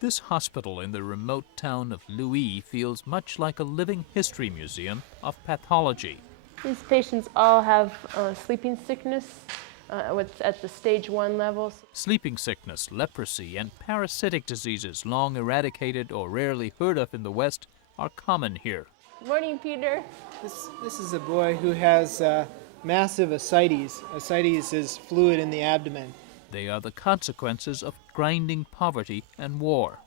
This hospital in the remote town of Louis feels much like a living history museum of pathology. These patients all have sleeping sickness at the stage 1 levels. Sleeping sickness, leprosy, and parasitic diseases long eradicated or rarely heard of in the West are common here. Morning, Peter. This is a boy who has massive ascites. Ascites is fluid in the abdomen. They are the consequences of grinding poverty and war.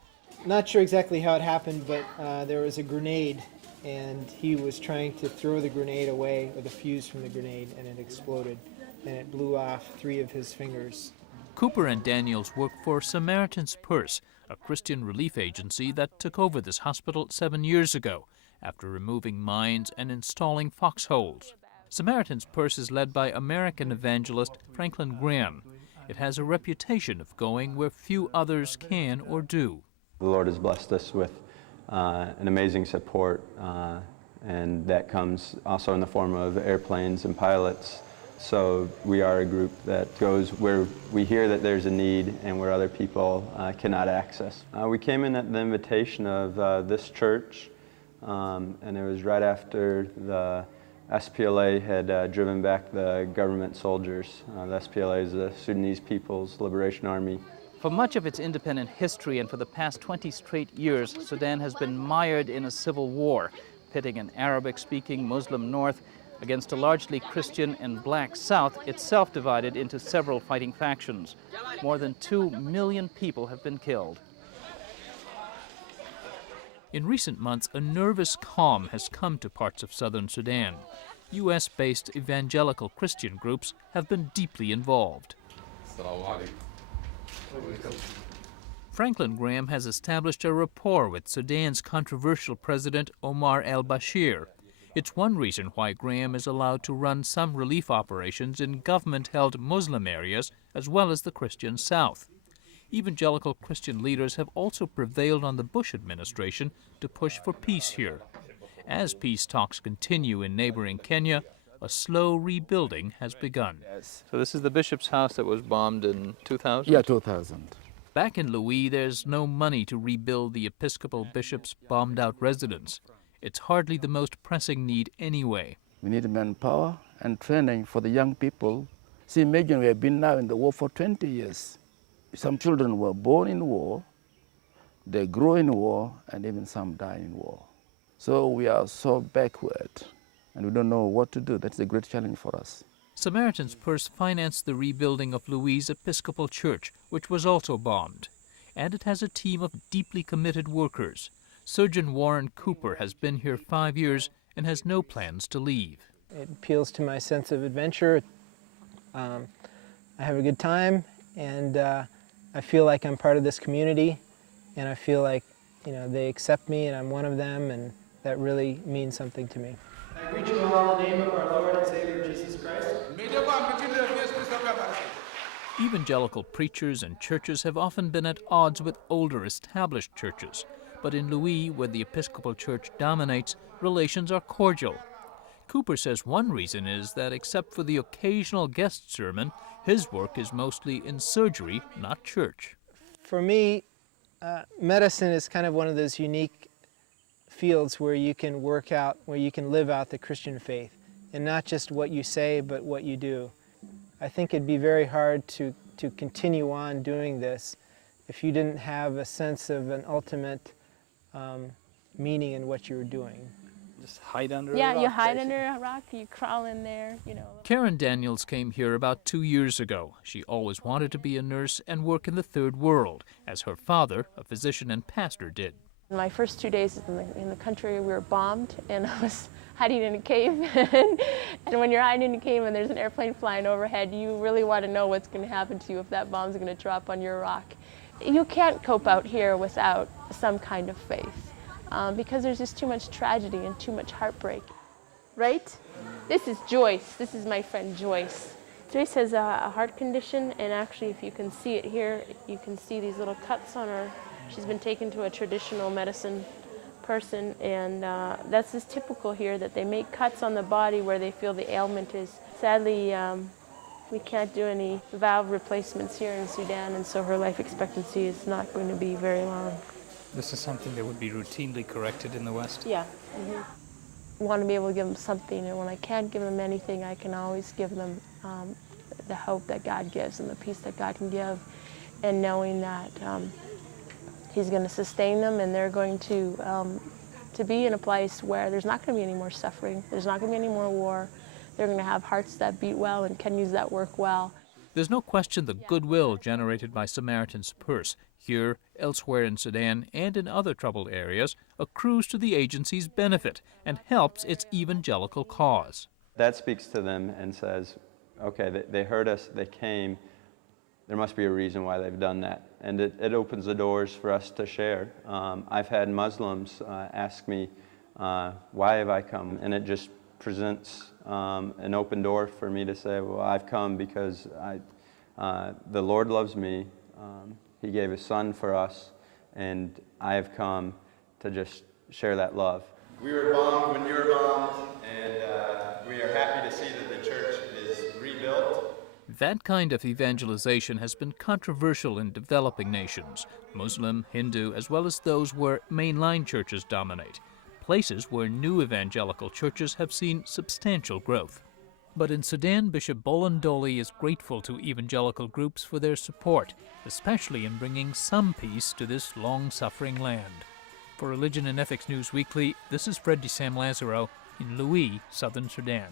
Not sure exactly how it happened, but there was a grenade, and he was trying to throw the grenade away, or the fuse from the grenade, and it exploded, and it blew off 3 of his fingers. Cooper and Daniels work for Samaritan's Purse, a Christian relief agency that took over this hospital 7 years ago after removing mines and installing foxholes. Samaritan's Purse is led by American evangelist Franklin Graham. It has a reputation of going where few others can or do. The Lord has blessed us with an amazing support, and that comes also in the form of airplanes and pilots. So we are a group that goes where we hear that there's a need and where other people cannot access. We came in at the invitation of this church, and it was right after the SPLA had driven back the government soldiers. The SPLA is the Sudanese People's Liberation Army. For much of its independent history and for the past 20 straight years, Sudan has been mired in a civil war, pitting an Arabic-speaking Muslim north against a largely Christian and black south, itself divided into several fighting factions. More than 2 million people have been killed. In recent months, a nervous calm has come to parts of southern Sudan. U.S.-based evangelical Christian groups have been deeply involved. Franklin Graham has established a rapport with Sudan's controversial president Omar al-Bashir. It's one reason why Graham is allowed to run some relief operations in government-held Muslim areas as well as the Christian South. Evangelical Christian leaders have also prevailed on the Bush administration to push for peace here. As peace talks continue in neighboring Kenya, a slow rebuilding has begun. So this is the bishop's house that was bombed in 2000? Yeah, 2000. Back in Louis, there's no money to rebuild the Episcopal bishop's bombed-out residence. It's hardly the most pressing need anyway. We need manpower and training for the young people. See, imagine we have been now in the war for 20 years. Some children were born in war, they grow in war, and even some die in war. So we are so backward, and we don't know what to do. That's a great challenge for us. Samaritan's Purse financed the rebuilding of Louis' Episcopal Church, which was also bombed. And it has a team of deeply committed workers. Surgeon Warren Cooper has been here 5 years and has no plans to leave. It appeals to my sense of adventure. I have a good time, and I feel like I'm part of this community, and I feel like, they accept me and I'm one of them, and that really means something to me. I greet you all in the name of our Lord and Savior Jesus Christ. Evangelical preachers and churches have often been at odds with older established churches, but in Louis, where the Episcopal Church dominates, relations are cordial. Cooper says one reason is that except for the occasional guest sermon, his work is mostly in surgery, not church. For me, medicine is kind of one of those unique fields where you can work out, where you can live out the Christian faith, and not just what you say, but what you do. I think it'd be very hard to continue on doing this if you didn't have a sense of an ultimate meaning in what you were doing. Just hide under Yeah, a rock, you hide basically. under a rock, you crawl in there, Karen Daniels came here about 2 years ago. She always wanted to be a nurse and work in the third world, as her father, a physician and pastor, did. My first 2 days in the country, we were bombed, and I was hiding in a cave. And when you're hiding in a cave and there's an airplane flying overhead, you really want to know what's going to happen to you if that bomb's going to drop on your rock. You can't cope out here without some kind of faith, because there's just too much tragedy and too much heartbreak. Right? This is Joyce. This is my friend Joyce. Joyce has a heart condition, and actually, if you can see it here, you can see these little cuts on her. She's been taken to a traditional medicine person, and that's just typical here, that they make cuts on the body where they feel the ailment is. Sadly, We can't do any valve replacements here in Sudan, and so her life expectancy is not going to be very long. This is something that would be routinely corrected in the West? Yeah. Want to be able to give them something, and when I can't give them anything, I can always give them the hope that God gives and the peace that God can give, and knowing that He's going to sustain them, and they're going to be in a place where there's not going to be any more suffering, there's not going to be any more war. They're going to have hearts that beat well and can use that work well. There's no question the goodwill generated by Samaritan's purse here, elsewhere in Sudan, and in other troubled areas accrues to the agency's benefit and helps its evangelical cause. That speaks to them and says, okay, they heard us, they came, there must be a reason why they've done that. And it opens the doors for us to share. I've had Muslims ask me, why have I come? And it just presents an open door for me to say, well, I've come because the Lord loves me. He gave His Son for us, and I have come to just share that love. We were bombed when you were bombed, and we are happy to see that the church is rebuilt. That kind of evangelization has been controversial in developing nations, Muslim, Hindu, as well as those where mainline churches dominate, places where new evangelical churches have seen substantial growth. But in Sudan, Bishop Bolan Doli is grateful to evangelical groups for their support, especially in bringing some peace to this long-suffering land. For Religion and Ethics Newsweekly, this is Fred Sam Lazaro in Louis, southern Sudan.